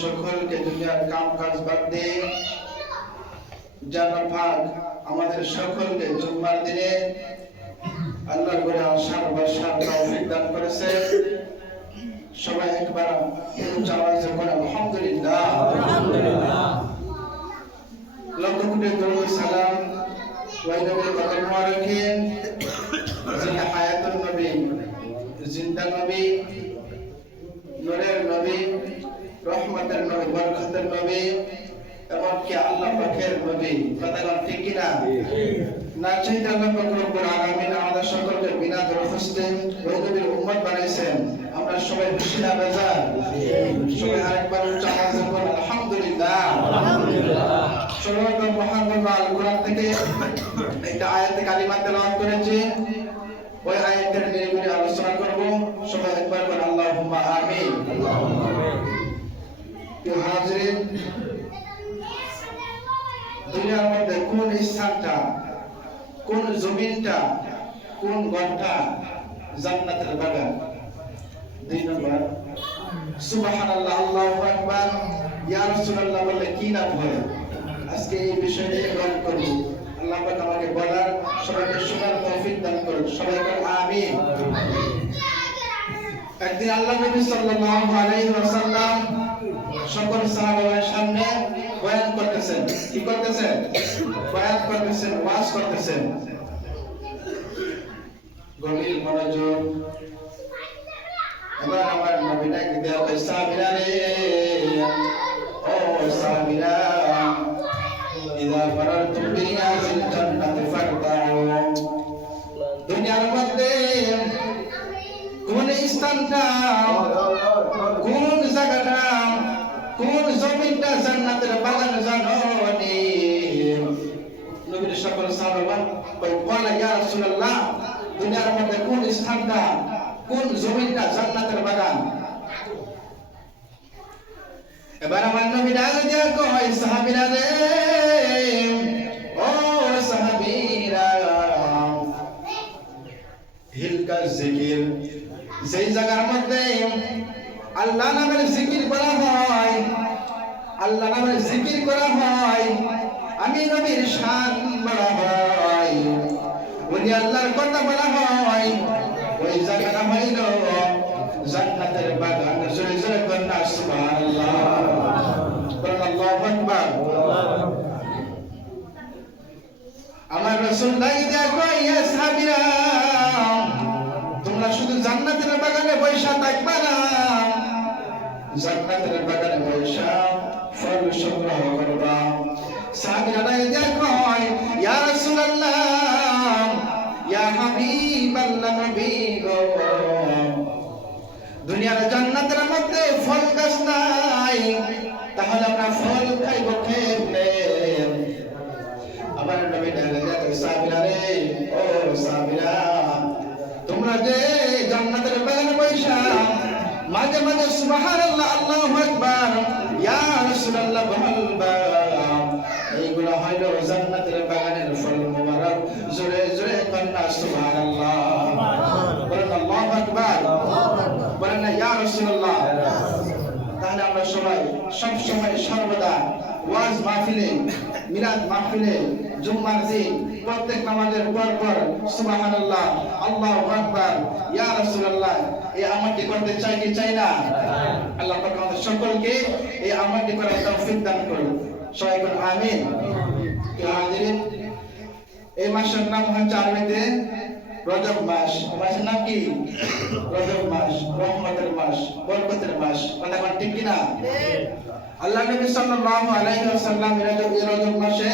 সকলকে দুনিয়ার কাম কাজ বাদ দিয়ে জান্নাত ভাগ আমাদের সকলকে জুম্মার দিনে আল্লাহর ঘরে আসার বসার তৌফিক দান করেছে। সবাই একবার উচ্চ আওয়াজে বলেন আলহামদুলিল্লাহ। লক্ষ কোটি দরুদ সালাম ওই নবীর কদম মোবারকে যিনি হায়াতুন নবী, জিন্দা নবী, নূরের নবী, রহমতের নবী, বরকতের নবী, এমনকি আল্লাহ পাকের নবী। কথাটা ঠিক কিনা? না চাইতে আল্লাহ পাক রব্বুল আলামিন আমাদের সকলকে বিনা দরখাস্তে ওই নবীর উম্মত বানাইছেন। আমরা সবাই খুশি না বেজার? সবাই আরেকবার উচ্চ আওয়াজে বলেন আলহামদুলিল্লাহ। সর্বপ্রথম মহান আল কোরআন থেকে একটা আয়াতে কালিমা তেলাওয়াত করেছি। ওই আয়াতের নিয়ে আলোচনা করব। সবাই একবার বলেন আল্লাহুম্মা আমিন। প্রিয় হাজিরিন, দুনিয়ার মধ্যে কোন স্থানটা, কোন জমিনটা, কোন ঘরটা জান্নাতের বাগান? 2 নম্বর সুবহানাল্লাহ, আল্লাহু আকবার, ইয়া রাসূলুল্লাহ বললে কি লাভ হয়? আজকে এই বিষয় নিয়ে গল্প করব। আল্লাহ পাক আমাকে বলার, সবাইকে শোনার তৌফিক দান করুন। সবাই বলেন আমিন। একদিন আল্লাহ নবী সাল্লাল্লাহু আলাইহি ওয়াসাল্লাম সকল সাহাবাদের সামনে বয়ান করতেছেন। কি করতেছেন? বয়ান করতেছেন, ওয়াজ করতেছেন। গভীর মনোযোগ। এবার আমার নবী ডাক দিয়ে কয়, সাহাবীরা রে, ও সাহাবীরা, ইযা ফারারতুম বিরিয়াজিল জান্নাতি ফারতাউ। দুনিয়ার মধ্যে কোন স্থানটা, কোন জায়গাটা, কোন জমিনটা জান্নাতের বাগান জানো নি? নবীর সকল সাহাবা কই, বলে ইয়া রাসূলুল্লাহ, দুনিয়ার মধ্যে কোন স্থানটা, কোন জমিনটা জান্নাতের বাগান? এবার আমার নবী ডাক দিয়া কয়, সাহাবীরা রে, ও সাহাবীরা, হিলকা জিকির, যেই জায়গার মধ্যে আল্লাহ নামের জিকির করা হয়, আল্লাহ নামের জিকির করা হয়, আমি নবীর শান বলা হয়, ওই আল্লাহর কথা বলা হয়, ওই জায়গাটা হইল জান্নাতের বাগান। জোরে জোরে বলেন না সুবহানাল্লাহ, বলেন আল্লাহু আকবার। আমার রাসূল দাইয়া কয়, ইয়া সাহাবীরা, তোমরা শুধু জান্নাতের বাগানে বৈশা থাকবা না, জান্নাতের বাগানে বৈশা ফল সংগ্রহ করবা। সাহাবীরা দাইয়া কয়, ইয়া রাসূলুল্লাহ, ইয়া হাবিবাল্লাহ, নবী গো, দুনিয়ার জান্নাতের মধ্যে ফল গাছ নাই, তাহলে আমরা ফল খাইব কেমনে? আবার নবী ডাকলেন, সাহাবীরা রে, ও সাহাবীরা, তোমরা যে জান্নাতের বাগানে বৈশা মাঝে মাঝে সুবহানাল্লাহ, আল্লাহু আকবার, ইয়া রাসূলুল্লাহ বলবা, এইগুলা হইল জান্নাতের বাগানের ফল মুবারক। জোরে জোরে কন্না সুবহানাল্লাহ, বলেন আল্লাহু আকবার, বলেন না ইয়া রাসূলুল্লাহ। তাহলে আমরা সবাই সব সময় সর্বদা ওয়াজ মাহফিলে, মিলাদ মাহফিলে, জুম্মার দিন প্রত্যেক নামাজের পর সুবহানাল্লাহ, আল্লাহু আকবার, ইয়া রাসূলুল্লাহ এই আমলটি করতে চাই কি চাই না? আল্লাহ পাক আমাদের সকলকে এই আমলটি করার তৌফিক দান করুন। সবাই বলুন আমিন। হাজিরিন, এই মাসের নাম হচ্ছে আরবিতে রজব মাস। মাসের নাম কি? রজব মাস, রহমতের মাস, বরকতের মাস। কথা বলেন ঠিক কিনা? আল্লাহ নবী সাল্লাল্লাহু আলাইহি ওয়াসাল্লাম এই রজব মাসে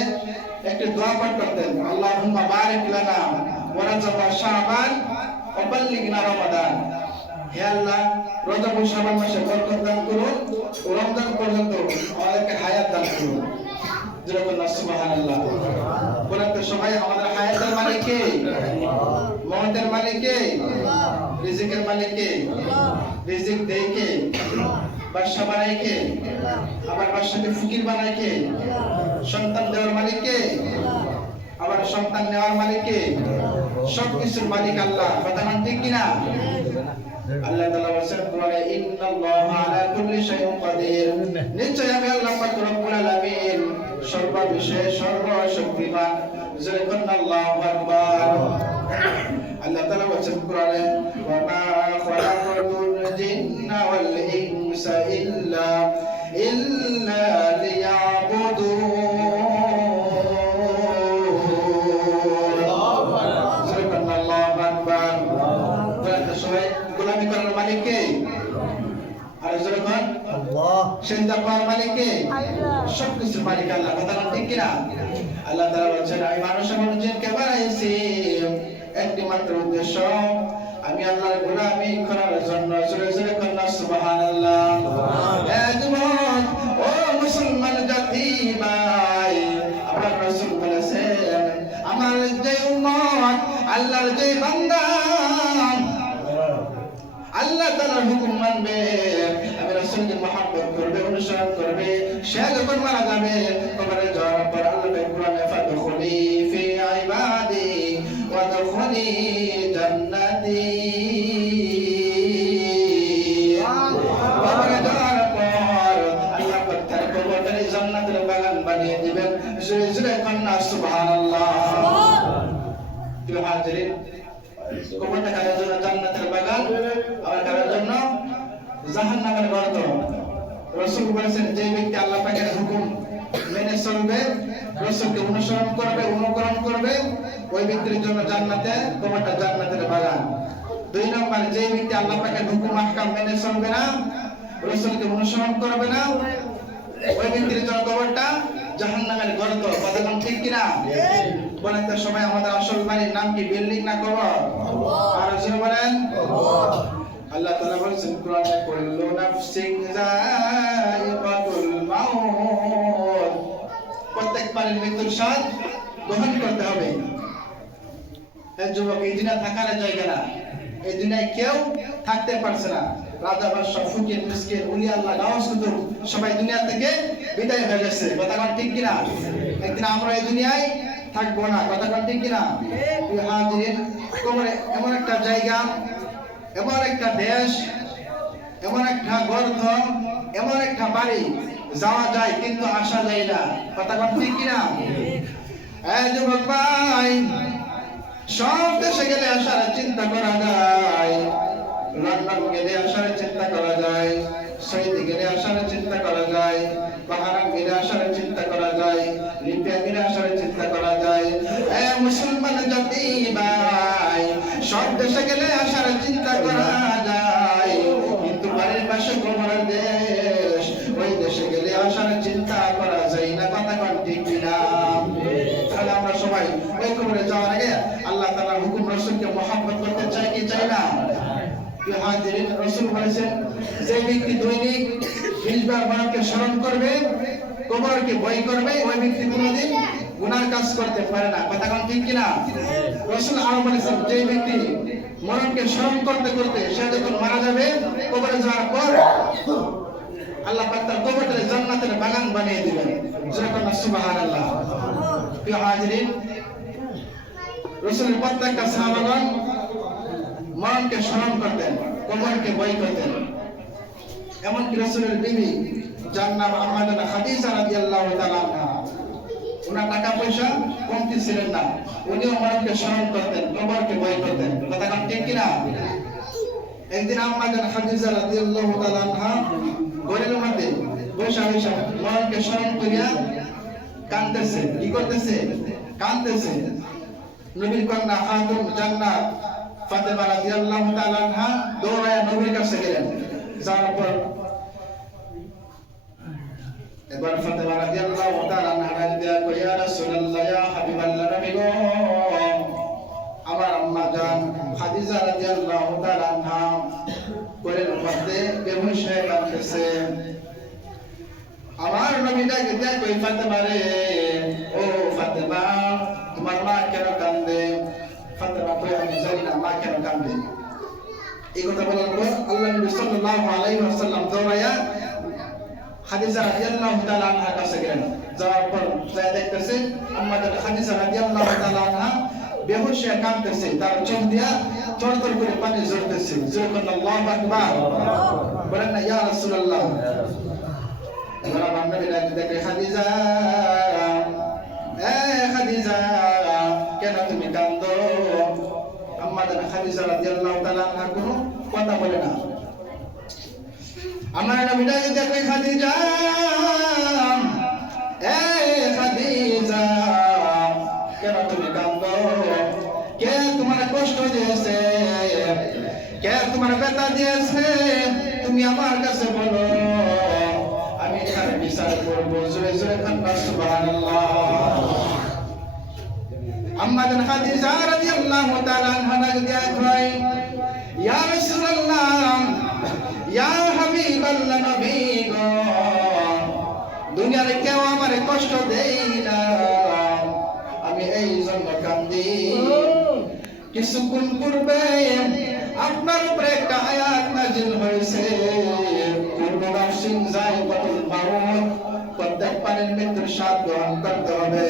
একটি দোয়া পাঠ করতেন, আল্লাহুম্মা বারিক লানা ওয়া রাজবা শাবান ওয়া বাল্লিগনা রমাদান। হে আল্লাহ, রজব ও শাবান মাসে বরকত দান করুন ও রমজান পর্যন্ত আমাদেরকে হায়াত দান করুন। জোরে বলুন সুবহানাল্লাহ। বলেন তো সবাই, আমাদের হায়াতের মালিক কে? মওতের মালিক কে? রিজিকের মালিক কে? রিজিক দেয় কে? বাদশা বানায় কে? আবার বাদশাকে ফকির বানায় কে? সন্তান দেওয়ার মালিক কে? আবার সন্তান নেওয়ার মালিক কে? সবকিছুর মালিক আল্লাহ। কথা ঠিক কিনা? আল্লাহ তাআলা বলেন কোরআনে ইন্নাল্লাহা আলা কুল্লি শাইইন কাদির, নিশ্চয় আমি আল্লাহ পাক রব্বুল আলামিন সর্ববিষয়ে সর্বশক্তিমান। যখন আল্লাহু আকবার। আল্লাহ তাআলা বলেন কোরআনে ওয়া মা খালাকাতুল জিন্না ওয়াল ইনসা ইল্লা লিয়াবুদুন। আল্লাহু আকবার। সবাই গোলামি করার মালিক কে? আর যখন আল্লাহ, সেজদা করার মালিক কে? আল্লাহ। সবকিছুর মালিক আল্লাহ। কথা ঠিক কি না? আল্লাহ তাআলা বলেন আমি মানুষ এবং জিনকে বানাইছি একটি মাত্র উদ্দেশ্য, আমি আল্লাহর গোলামি করার জন্য। জোরে জোরে বলুন সুবহানাল্লাহ। সুবহানাল্লাহ। ও মুসলমান জাতি ভাই, আমার রাসূল বলেছেন আমার যে উম্মত, আল্লাহর যে বান্দা আল্লাহ তাআলার হুকুম মানবে, আমি রাসূলকে মহব্বত করবে, অনুসরণ করবে, সে যখন মারা যাবে কবরে যাওয়ার পর আল্লাহ কোরআনে ফাদখুলি ফি ইবাদি ওয়াদখুলি জান্নাতি। কবরে যাওয়ার পর আল্লাহ পাক তার কবরটাকে জান্নাতের বাগান বানিয়ে দিবেন। জোরে জোরে কন্না সুবহানাল্লাহ। প্রিয় হাজিরিন, কবরটা কার জন্য জান্নাতের বাগান, আর কার জন্য জাহান্নামের গর্ত। রাসূল বলেছেন যে ব্যক্তি আল্লাহ পাকের হুকুম মেনে চলবে, রাসূলকে অনুসরণ করবে, অনুকরণ করবে, ওই ব্যক্তির জন্য জান্নাতে কবরটা জান্নাতের বাগান। দুই নম্বর, যে ব্যক্তি আল্লাহ পাকের হুকুম আহকাম মেনে চলবে না, রাসূলকে অনুসরণ করবে না, ওই ব্যক্তির জন্য কবরটা জাহান্নামের গর্ত। কথা ঠিক কিনা? বলেন তো সবাই, আমাদের আসল বাড়ির নাম কি? বিল্ডিং না কবর? আর জোরে বলেন আল্লাহ তাআলা বলেছেন কোরআনে কুল্লু নাফসিন যায়িকাতুল মাউত, প্রত্যেক প্রাণীর মৃত্যুর স্বাদ গ্রহণ করতে হবে। এই যুবক, এই দুনিয়া থাকার জায়গা না, এই দুনিয়ায় কেউ থাকতে পারছে না। রাজা বাদশা, ফকির মিসকিন, ওলি আল্লাহ, গাওস কুতুব সবাই দুনিয়া থেকে বিদায় হয়ে গেছে। কথা ঠিক কিনা? একদিন আমরা এই দুনিয়ায় থাকবো না। কথা ঠিক কিনা? হাজিরিন, কবরে এমন একটা জায়গা, এমন একটা দেশ, এমন একটা গর্ত, এমন একটা বাড়ি, যাওয়া যায় কিন্তু আসা যায় না। কথা ঠিক কিনা? এই যুবক ভাই, সব দেশে গেলে আসার চিন্তা করা যায়, লন্ডন গেলে আসার চিন্তা করা যায়, সৌদি গেলে আসার চিন্তা করা যায়, বাহারান গেলে আসার চিন্তা করা যায়, লিবিয়া গেলে আসার চিন্তা করা যায়। মুসলমান জাতি ভাই, সব দেশে গেলে আসার চিন্তা করা যায়, কিন্তু বাড়ির পাশে কবরের দেশ, ওই দেশে গেলে আসার চিন্তা করা যায় না। কথা ঠিক কিনা? তাহলে আমরা সবাই ওই কবরে যাওয়ার আগে আল্লাহ তাআলার হুকুম রাসূলকে মহব্বত করতে চাই কি চাই না? হাজিরিন, রাসূল বলেছেন যে ব্যক্তি দৈনিক 20 বার মাকে স্মরণ করবে, কবরকে ভয় করবে, ওই ব্যক্তি কোনোদিন গুনার কাজ করতে পারে না। কথা ঠিক কিনা? রাসূল আরো বলেছেন যে ব্যক্তি মরণকে স্মরণ করতে করতে সে যখন মারা যাবে, কবরে যাওয়ার পর আল্লাহ পাক তার কবরটাকে জান্নাতের বাগান বানিয়ে দিবেন। জোরে সুবহানাল্লাহ। প্রিয় হাজিরিন, রাসূলের প্রত্যেকটা সাহাবাগণ মরণকে স্মরণ করতেন, কবরকে ভয় করতেন। এমনকি রাসূলের বিবি যার নাম আম্মা খাদিজা রাদিয়াল্লাহু তাআলা আনহা, ওনার টাকা পয়সা কমতি ছিলেন না, উনিও মরণকে স্মরণ করতেন, কবরকে ভয় করতেন। কথা ঠিক কিনা? একদিন আম্মা খাদিজা রাদিয়াল্লাহু তাআলা আনহা ঘরের মধ্যে বসে বসে মরণকে স্মরণ করিয়া কাঁদতেছে। কি করতেছে? কাঁদতেছে। নবীর কন্যা খাতুন জান্নাত ফাতেমা রাদিয়াল্লাহু তাআলা আনহা দৌড়ায়া নবীর কাছে গেলেন। যাওয়ার পর এবার ফাতেমা রাদিয়াল্লাহু তাআলা আনহা দিয়া কই, ইয়া রাসূলুল্লাহ, ইয়া হাবিবাল্লাহ, নবী গো, আমার আম্মা জান খাদিজা রাদিয়াল্লাহু তাআলা আনহা ঘরের মধ্যে বেহুশ হয়ে কাঁদতেছে। আমার নবী ডাকে দিয়া কই, ফাতেমা রে, ও ফাতেমা, তোমার মা কেন কাঁদে? ফাতেমা কই, আমি জানি না মা কেন কাঁদে। এই কথা বলার পর আল্লাহ নবী সাল্লাল্লাহু আলাইহি ওয়াসাল্লাম দৌড়ায়া খাদিজা রাদিয়াল্লাহু তাআলা আনহার কাছে গেলেন। যাওয়ার পর যায় দেখতেছে আম্মা খাদিজা রাদিয়াল্লাহু তাআলা আনহা বেহুশ হয়ে কাঁদতেছে, তার চোখ দিয়া চড়চড় করে পানি ঝরতেছে। যখন আল্লাহু আকবার বলেন না ইয়া রাসূলুল্লাহ। এবার আমার নবী দেখে খাদিজা, এ খাদিজা কেন তুমি কাঁদো? আম্মা জান খাদিজা রাদিয়াল্লাহু তাআলা আনহা কোনো কথা বলে না। আমার নবী দেখে খাদিজা, এ খাদিজা কেন তুমি কাঁদো? কে তোমার কষ্ট দিয়েছে? কে তোমার ব্যথা দিয়েছে? তুমি আমার কাছে বলো, আমি এখানে বিচার করব। জোরে জোরে কান্না সুবহানাল্লাহ। আম্মা জান খাদিজা রাদিয়াল্লাহু তাআলা আনহা দিয়া কয়, ইয়া রাসূলুল্লাহ, ইয়া হাবিবাল্লাহ, নবী গো, দুনিয়ার কেউ আমার কষ্ট দেয় না, আমি এই জন্য কান্দি। কিছুক্ষণ পূর্বে আপনার উপরে একটা আয়াত নাযিল হয়েছে, কুল্লু নাফসিন যায়িকাতুল মাউত, প্রত্যেক প্রাণীর মৃত্যুর স্বাদ গ্রহণ করতে হবে।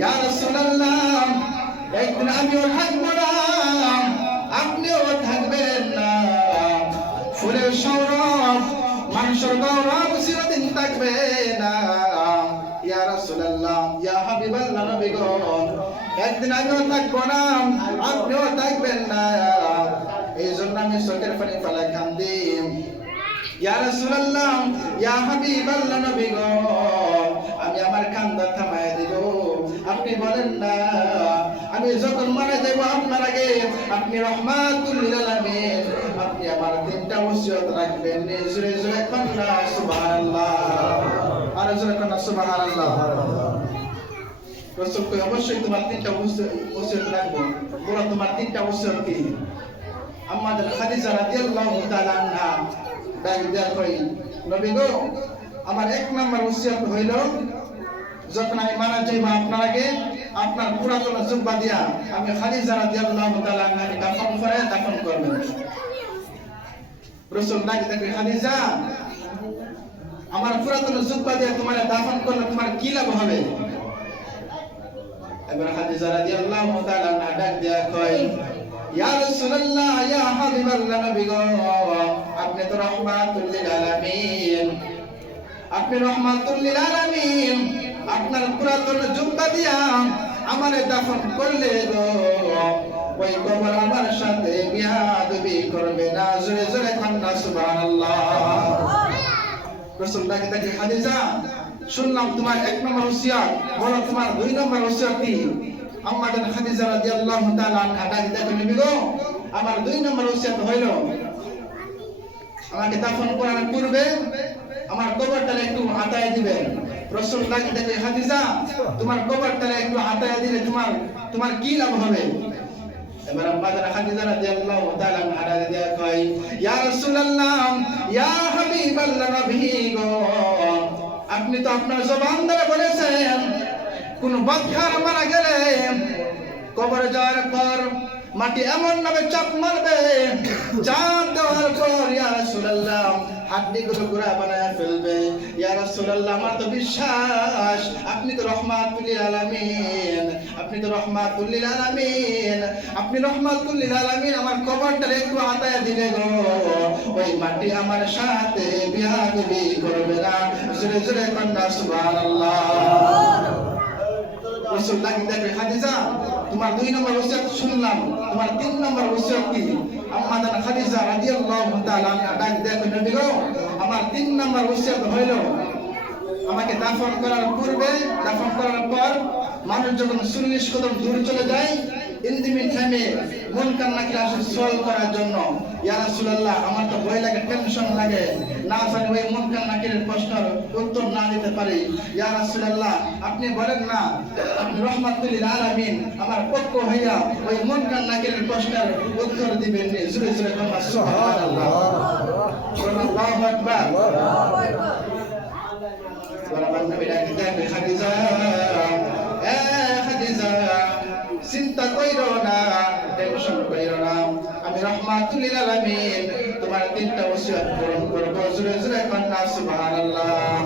ইয়া রাসূলুল্লাহ, একদিন আমিও থাকবো না, আপনিও থাকবেন না। ফুলের সৌরভ, মানুষের গৌরব চিরদিন থাকবে না। ইয়া রাসূলুল্লাহ, ইয়া হাবিবাল্লাহ, নবী গো, একদিন আমিও থাকবো না, আপনিও থাকবেন না। এই জন্য আমি চোখের পানি ফেলে কান্দি। ইয়া রাসূলুল্লাহ, ইয়া হাবিবাল্লাহ, নবী গো, আমি আমার কান্না থামায় দিব। আপনি বলেন না, আমি যখন মারা যাব আপনার আগে আপনি রাহমাতুল লিল আলামিন, আপনি আমার তিনটা ওসিয়ত রাখবেন। জোরে জোরে কান্না সুবহানাল্লাহ, আর জোরে কান্না সুবহানাল্লাহ। রাসূল কই, অবশ্যই তোমার তিনটা ওসিয়ত রাখবো। বলো তোমার তিনটা ওসিয়ত কি? আম্মা জান খাদিজা রাদিয়াল্লাহু তাআলা আনহা ডাক দিয়া কই, নবী গো, আমার এক নাম্বার ওসিয়ত হইল, যখন আমি মারা যাইব আপনার আগে আপনার পুরাতন জুব্বা দিয়া আমি খাদিজা রাদিয়াল্লাহু তাআলা আনহাকে দাফন করে দাফন করবেন। রাসূল ডাক দিয়া কই, খাদিজা, আমার পুরাতন জুব্বা দিয়া তোমার দাফন করলে তোমার কি লাভ হবে? এবার খাদিজা রাদিয়াল্লাহু তাআলা আনহা ডাক দিয়া কই, ইয়া রাসূলুল্লাহ, ইয়া হাবিবাল্লাহ, নবী গো, আপনি তো রাহমাতুল লিল আলামিন, আপনি রাহমাতুল লিল আলামিন, আপনার পুরাতন জুব্বা দিয়া আমারে দাফন করলে গো, ওই কবর আমার সাথে বিয়াদবি করবে না। জোরে জোরে কান্না সুবহানাল্লাহ। রাসূল ডাকে ডাকে, খাদিজা, শুনলাম তোমার এক নম্বর ওসিয়ত, বলো তোমার দুই নম্বর ওসিয়ত কি? আম্মা জান খাদিজা রাদিয়াল্লাহু তাআলা আনহা ডাকে ডাকে, নবী গো, আমার দুই নম্বর ওসিয়ত হইল, আমাকে দাফন করার পূর্বে আমার কবরটা একটু হাতায় দিবেন। রাসূল ডাকে ডাকে, খাদিজা, তোমার কবরটা একটু হাতায় দিলে তোমার কি লাভ হবে? এবার আম্মা জান খাদিজা রাদিয়াল্লাহু তাআলা আনহা ডাকে দিয়া কয়, ইয়া রাসূলুল্লাহ, ইয়া হাবিবাল্লাহ, নবী গো, আপনি তো আপনার জবান দ্বারা বলেছেন কোন বদখার মারা গেলে কবরে যাওয়ার পর মাটি এমন ভাবে চাপ মারবে, চাপ দেওয়ার পর ইয়া রাসূলুল্লাহ হাড্ডিগুলো গুঁড়া বানায় ফেলবে। ইয়া রাসূলুল্লাহ, আমার তো বিশ্বাস আপনি তো রাহমাতুল লিল আলামিন, আপনি তো রাহমাতুল লিল আলামিন, আপনি রাহমাতুল লিল আলামিন, আমার কবরটা একটু হাতায় দিলে গো, ওই মাটি আমার সাথে বিয়াদবি করবে না। জোরে জোরে কান্না সুবহানাল্লাহ। রাসূল ডাকে ডাকে, খাদিজা, তোমার দুই নম্বর ওসিয়ত শুনলাম, তোমার তিন নম্বর ওসিয়ত কি? আম্মা জান খাদিজা রাদিয়াল্লাহু তাআলা আনহা ডাক দেখো, নবী গো, আমার তিন নম্বর ওসিয়ত হইল, আমাকে দাফন করার পূর্বে দাফন করার পর মানুষ যখন 40 কদম দূর চলে যায়, ইন্দিমিন টাইমে মুনকার নাকির আসে সলভ করার জন্য। ইয়া রাসূলুল্লাহ, আমার তো ভয় লাগে, টেনশন লাগে, না জানি ওই মুনকার নাকিরের প্রশ্নের উত্তর না দিতে পারি। ইয়া রাসূলুল্লাহ, আপনি বলেন না, আপনি রাহমাতুল লিল আলামিন, আমার পক্ষ হইয়া ওই মুনকার নাকিরের প্রশ্নের উত্তর দিবেন। জোরে জোরে বলুন সুবহানাল্লাহ, আল্লাহু আকবার। আমার নবী ডাকে ডাকে, খাদিজা, এ খাদিজা, চিন্তা কইরো না, টেনশন কইরো না, আমি রাহমাতুল লিল আলামিন তোমার তিনটা ওসিয়ত পূরণ করব। জোরে জোরে কান্না সুবহানাল্লাহ।